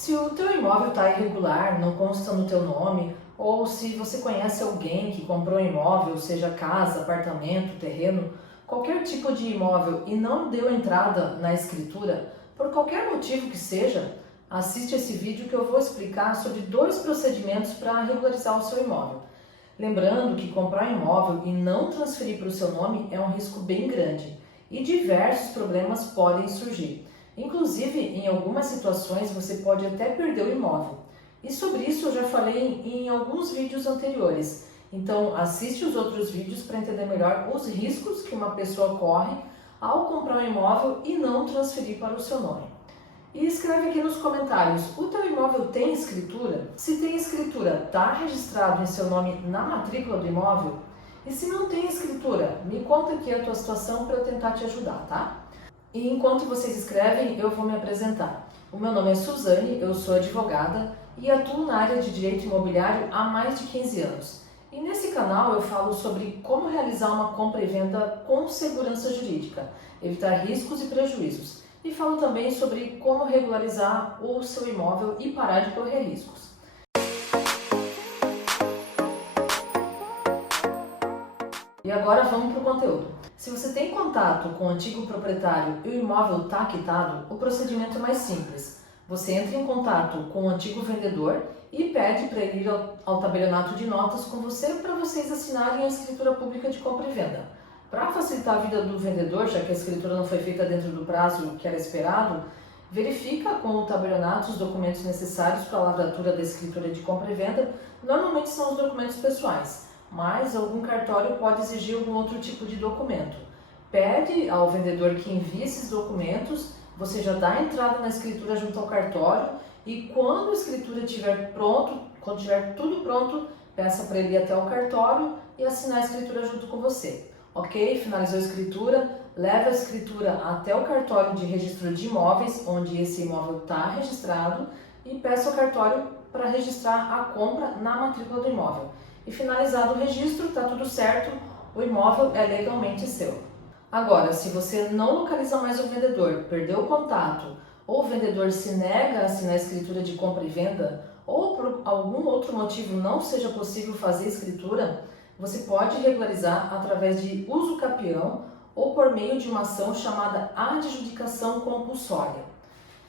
Se o teu imóvel está irregular, não consta no teu nome, ou se você conhece alguém que comprou um imóvel, seja casa, apartamento, terreno, qualquer tipo de imóvel e não deu entrada na escritura, por qualquer motivo que seja, assiste esse vídeo que eu vou explicar sobre 2 procedimentos para regularizar o seu imóvel. Lembrando que comprar um imóvel e não transferir para o seu nome é um risco bem grande e diversos problemas podem surgir. Inclusive, em algumas situações você pode até perder o imóvel. E sobre isso eu já falei em alguns vídeos anteriores. Então assiste os outros vídeos para entender melhor os riscos que uma pessoa corre ao comprar um imóvel e não transferir para o seu nome. E escreve aqui nos comentários, o teu imóvel tem escritura? Se tem escritura, está registrado em seu nome na matrícula do imóvel? E se não tem escritura, me conta aqui a tua situação para eu tentar te ajudar, tá? E enquanto vocês escrevem, eu vou me apresentar. O meu nome é Suzane, eu sou advogada e atuo na área de direito imobiliário há mais de 15 anos. E nesse canal eu falo sobre como realizar uma compra e venda com segurança jurídica, evitar riscos e prejuízos. E falo também sobre como regularizar o seu imóvel e parar de correr riscos. E agora vamos para o conteúdo. Se você tem contato com o antigo proprietário e o imóvel está quitado, o procedimento é mais simples. Você entra em contato com o antigo vendedor e pede para ele ir ao tabelionato de notas com você para vocês assinarem a escritura pública de compra e venda. Para facilitar a vida do vendedor, já que a escritura não foi feita dentro do prazo que era esperado, verifica com o tabelionato os documentos necessários para a lavratura da escritura de compra e venda. Normalmente são os documentos pessoais, mas algum cartório pode exigir algum outro tipo de documento. Pede ao vendedor que envie esses documentos, você já dá a entrada na escritura junto ao cartório e quando a escritura estiver pronto, quando tiver tudo pronto, peça para ele ir até o cartório e assinar a escritura junto com você. Ok? Finalizou a escritura, leva a escritura até o cartório de registro de imóveis, onde esse imóvel está registrado, e peça ao cartório para registrar a compra na matrícula do imóvel. E finalizado o registro, está tudo certo, o imóvel é legalmente seu. Agora, se você não localiza mais o vendedor, perdeu o contato, ou o vendedor se nega a assinar a escritura de compra e venda, ou por algum outro motivo não seja possível fazer a escritura, você pode regularizar através de uso capião ou por meio de uma ação chamada adjudicação compulsória.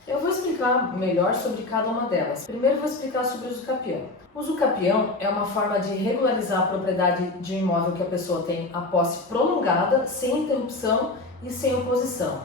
Eu vou explicar melhor sobre cada uma delas. Primeiro vou explicar sobre o uso capião. O uso capião é uma forma de regularizar a propriedade de um imóvel que a pessoa tem a posse prolongada, sem interrupção e sem oposição.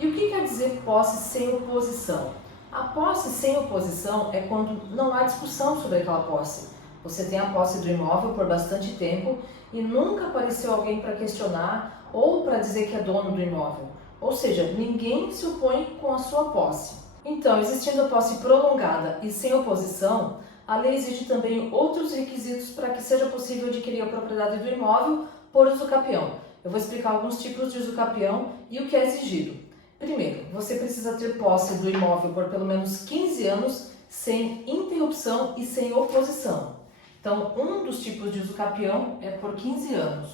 E o que quer dizer posse sem oposição? A posse sem oposição é quando não há discussão sobre aquela posse. Você tem a posse do imóvel por bastante tempo e nunca apareceu alguém para questionar ou para dizer que é dono do imóvel. Ou seja, ninguém se opõe com a sua posse. Então, existindo a posse prolongada e sem oposição, a lei exige também outros requisitos para que seja possível adquirir a propriedade do imóvel por uso capião. Eu vou explicar alguns tipos de uso capião e o que é exigido. Primeiro, você precisa ter posse do imóvel por pelo menos 15 anos, sem interrupção e sem oposição. Então, um dos tipos de uso capião é por 15 anos.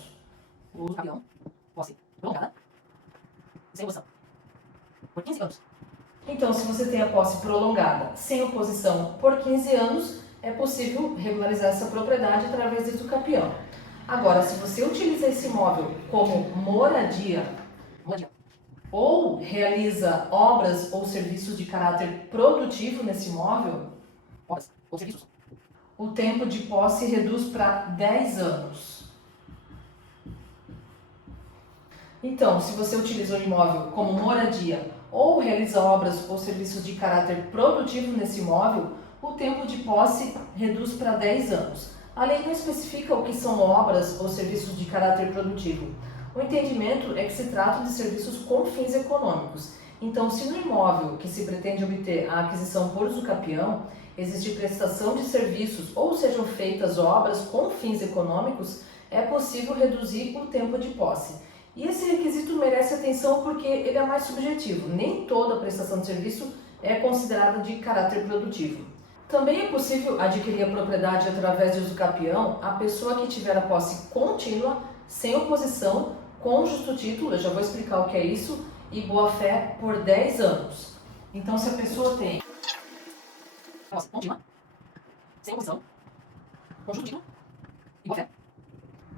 O uso capião, posse prolongada, sem oposição, por 15 anos. Então, se você tem a posse prolongada, sem oposição, por 15 anos, é possível regularizar essa propriedade através do uso capião. Agora, se você utiliza esse imóvel como moradia, ou realiza obras ou serviços de caráter produtivo nesse imóvel, obras ou serviços, o tempo de posse reduz para 10 anos. Então, se você utiliza o imóvel como moradia ou realiza obras ou serviços de caráter produtivo nesse imóvel, o tempo de posse reduz para 10 anos. A lei não especifica o que são obras ou serviços de caráter produtivo. O entendimento é que se trata de serviços com fins econômicos. Então, se no imóvel que se pretende obter a aquisição por uso capião, existe prestação de serviços ou sejam feitas obras com fins econômicos, é possível reduzir o tempo de posse. E esse requisito merece atenção porque ele é mais subjetivo. Nem toda prestação de serviço é considerada de caráter produtivo. Também é possível adquirir a propriedade através de uso capião a pessoa que tiver a posse contínua, sem oposição, com justo título, eu já vou explicar o que é isso, e boa-fé por 10 anos. Então, se a pessoa tem posse contínua, sem oposição, com justo título e boa-fé,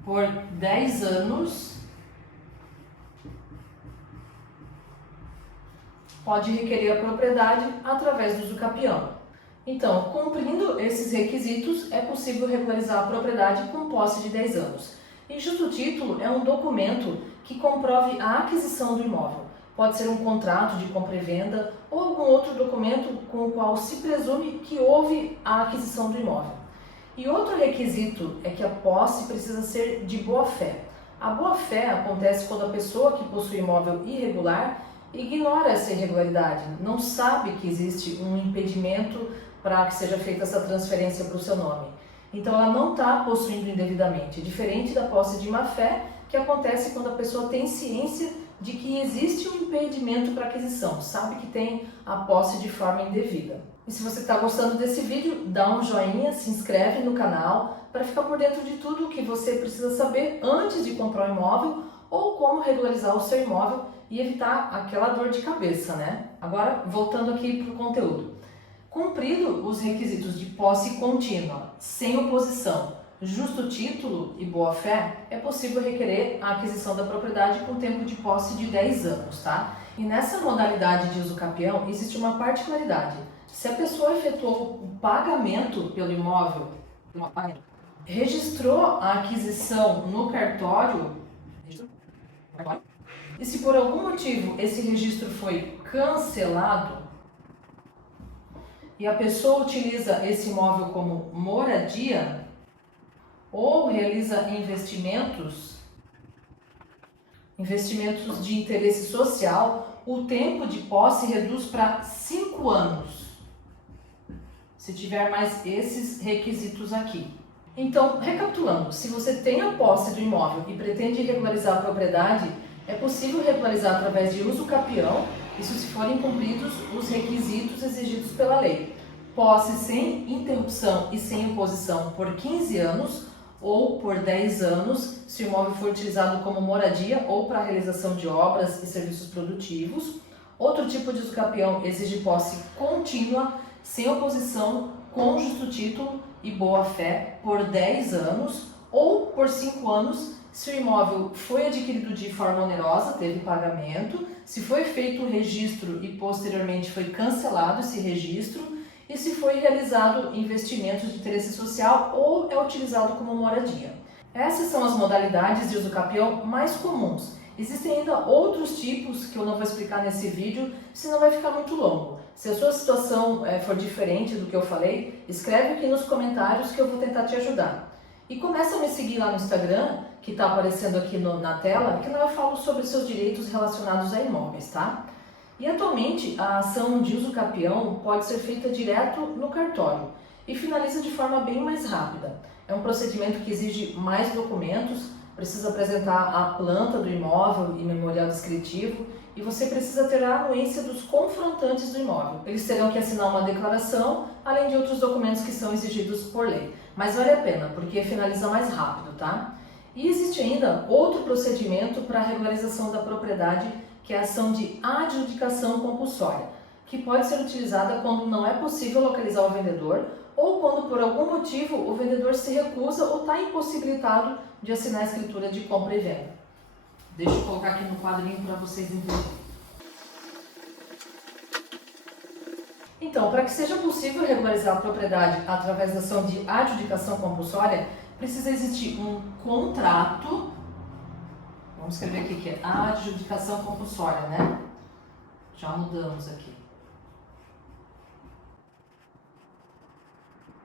por 10 anos, pode requerer a propriedade através do usucapião. Então, cumprindo esses requisitos, é possível regularizar a propriedade com posse de 10 anos. E justo título é um documento que comprove a aquisição do imóvel. Pode ser um contrato de compra e venda ou algum outro documento com o qual se presume que houve a aquisição do imóvel. E outro requisito é que a posse precisa ser de boa-fé. A boa-fé acontece quando a pessoa que possui imóvel irregular ignora essa irregularidade, não sabe que existe um impedimento para que seja feita essa transferência para o seu nome. Então ela não está possuindo indevidamente, diferente da posse de má-fé, que acontece quando a pessoa tem ciência de que existe um impedimento para aquisição, sabe que tem a posse de forma indevida. E se você está gostando desse vídeo, dá um joinha, se inscreve no canal para ficar por dentro de tudo o que você precisa saber antes de comprar um imóvel ou como regularizar o seu imóvel e evitar aquela dor de cabeça, né? Agora, voltando aqui para o conteúdo. Cumprido os requisitos de posse contínua, sem oposição, justo título e boa-fé, é possível requerer a aquisição da propriedade com tempo de posse de 10 anos, tá? E nessa modalidade de usucapião existe uma particularidade. Se a pessoa efetuou o pagamento pelo imóvel, registrou a aquisição no cartório, e se por algum motivo esse registro foi cancelado, e a pessoa utiliza esse imóvel como moradia ou realiza investimentos de interesse social, o tempo de posse reduz para 5 anos, se tiver mais esses requisitos aqui. Então, recapitulando, se você tem a posse do imóvel e pretende regularizar a propriedade, é possível regularizar através de usucapião, isso se forem cumpridos os requisitos exigidos pela lei. Posse sem interrupção e sem oposição por 15 anos ou por 10 anos, se o imóvel for utilizado como moradia ou para a realização de obras e serviços produtivos. Outro tipo de usucapião exige posse contínua, sem oposição, com justo título e boa-fé por 10 anos ou por 5 anos, se o imóvel foi adquirido de forma onerosa, teve pagamento, se foi feito o registro e posteriormente foi cancelado esse registro, e se foi realizado investimentos de interesse social ou é utilizado como moradia. Essas são as modalidades de usucapião mais comuns. Existem ainda outros tipos que eu não vou explicar nesse vídeo, senão vai ficar muito longo. Se a sua situação for diferente do que eu falei, escreve aqui nos comentários que eu vou tentar te ajudar. E começa a me seguir lá no Instagram, que está aparecendo aqui na tela, que lá eu falo sobre seus direitos relacionados a imóveis, tá? E atualmente a ação de usucapião pode ser feita direto no cartório e finaliza de forma bem mais rápida. É um procedimento que exige mais documentos, precisa apresentar a planta do imóvel e memorial descritivo e você precisa ter a anuência dos confrontantes do imóvel. Eles terão que assinar uma declaração, além de outros documentos que são exigidos por lei. Mas vale a pena, porque finaliza mais rápido, tá? E existe ainda outro procedimento para a regularização da propriedade, que é a ação de adjudicação compulsória, que pode ser utilizada quando não é possível localizar o vendedor ou quando por algum motivo o vendedor se recusa ou está impossibilitado de assinar a escritura de compra e venda. Deixa eu colocar aqui no quadrinho para vocês entenderem. Então, para que seja possível regularizar a propriedade através da ação de adjudicação compulsória, precisa existir um contrato. Vamos escrever aqui que é adjudicação compulsória, né? Já mudamos aqui.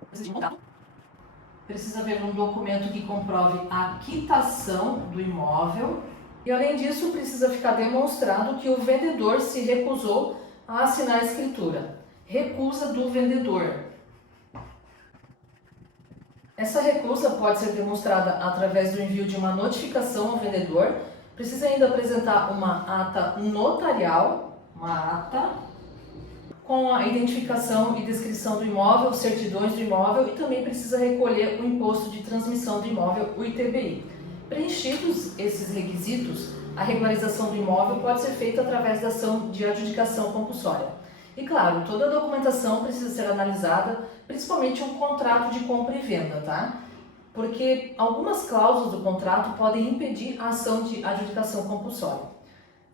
Precisa de um contrato. Precisa haver um documento que comprove a quitação do imóvel. E além disso, precisa ficar demonstrado que o vendedor se recusou a assinar a escritura. Recusa do vendedor. Essa recusa pode ser demonstrada através do envio de uma notificação ao vendedor. Precisa ainda apresentar uma ata notarial, com a identificação e descrição do imóvel, certidões do imóvel e também precisa recolher o imposto de transmissão do imóvel, o ITBI. Preenchidos esses requisitos, a regularização do imóvel pode ser feita através da ação de adjudicação compulsória. E claro, toda a documentação precisa ser analisada, principalmente um contrato de compra e venda, tá? Porque algumas cláusulas do contrato podem impedir a ação de adjudicação compulsória.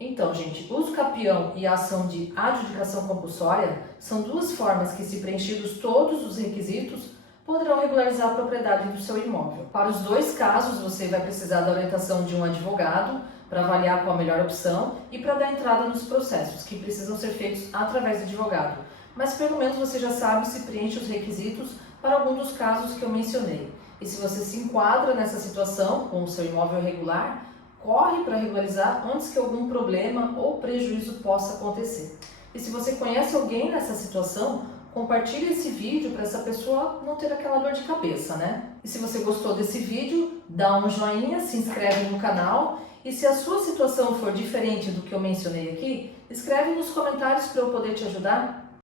Então, gente, uso capião e a ação de adjudicação compulsória são duas formas que, se preenchidos todos os requisitos, poderão regularizar a propriedade do seu imóvel. Para os dois casos, você vai precisar da orientação de um advogado para avaliar qual a melhor opção e para dar entrada nos processos, que precisam ser feitos através do advogado. Mas pelo menos você já sabe se preenche os requisitos para algum dos casos que eu mencionei. E se você se enquadra nessa situação com o seu imóvel irregular, corre para regularizar antes que algum problema ou prejuízo possa acontecer. E se você conhece alguém nessa situação, compartilhe esse vídeo para essa pessoa não ter aquela dor de cabeça, né? E se você gostou desse vídeo, dá um joinha, se inscreve no canal e se a sua situação for diferente do que eu mencionei aqui, escreve nos comentários para eu poder te ajudar.